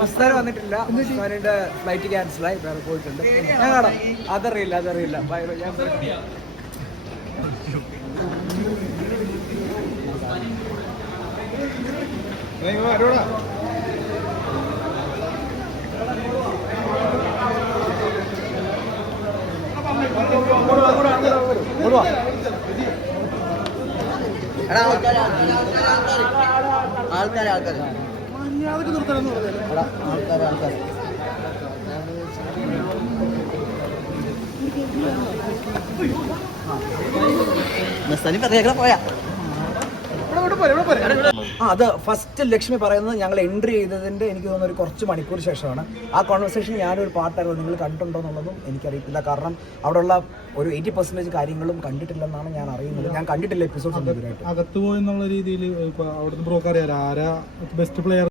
മസ്താന വന്നിട്ടില്ല. മസ്താനിന്റെ ഫ്ലൈറ്റ് ക്യാൻസലായി വേറെ പോയിട്ടുണ്ട്. ഞാൻ കാണാം. അതറിയില്ല അതറിയില്ല. ഞാൻ ബൈ ഞാൻ ആൾക്കാരെ ആൾക്കാരെ ആൾക്കാരെ. ആൾക്കാരെ മസ്താനി പറഞ്ഞേക്കണ പോയാ. ആ അത് ഫസ്റ്റ് ലക്ഷ്മി പറയുന്നത് ഞങ്ങൾ എൻട്രി ചെയ്തതിന്റെ എനിക്ക് തോന്നുന്ന ഒരു കുറച്ച് മണിക്കൂർ ശേഷമാണ്. ആ കോൺവെർസേഷൻ ഞാനൊരു പാട്ടായിരുന്നു. നിങ്ങൾ കണ്ടിട്ടുണ്ടോ എന്നുള്ളതും എനിക്കറിയത്തില്ല. കാരണം അവിടെയുള്ള ഒരു എയ്റ്റി പെർസെന്റേജ് കാര്യങ്ങളും കണ്ടിട്ടില്ലെന്നാണ് ഞാൻ അറിയുന്നത്. ഞാൻ കണ്ടിട്ടില്ല എപ്പിസോഡ് അകത്തുപോയി എന്നുള്ള രീതിയിൽ അവിടുത്തെ ബ്രോക്കറിയാലോ ആരാ ബെസ്റ്റ് പ്ലെയർ